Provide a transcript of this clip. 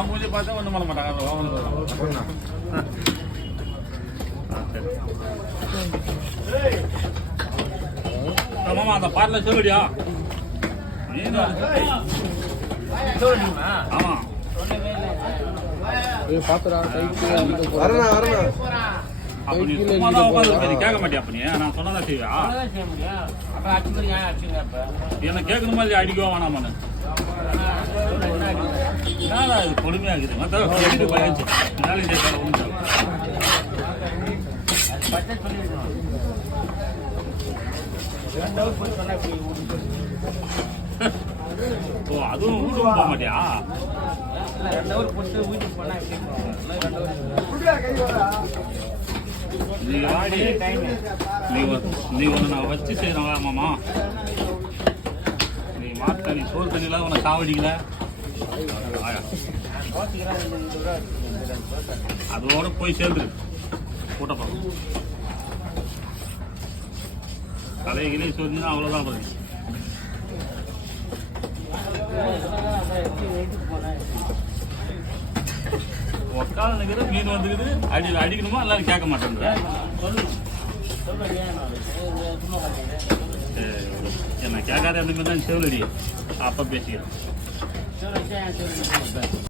நான் மூஞ்சி பார்த்தா ஒன்றும் பண்ண மாட்டாங்க. மாமா அந்த பாட்டில் சொல்லுடியா? ஆமா கேட்க மாட்டியா? அப்ப நீ நான் சொன்னதான் செய்வியா? என்ன கேட்கணுமா இல்லையா? அடிக்கவா வேணாமான்னு இது கொடுமையா இருக்குது. பயாச்சு ஓ அதுவும் வீட்டுக்கு போக மாட்டியா? நீ வாடி, நீ ஒன்று நான் வச்சு செய்யறேன் மாமா. நீ மாத்த நீ சோறு தண்ணியில உன்னை சாவடிக்கல. அதோட போய் சேர்ந்துரு கூட்டப்பா. தலைகிலே சொல்லினா அவ்வளோதான் பதில். உட்காந்து நிற்கிற மீன் வந்துக்குது. அடிக்கணுமா எல்லாரும் கேட்க மாட்டேன்ற. என்ன கேட்காத அந்த மாதிரி தான் செவிலடி. அப்போ பேசிக்கிறேன்.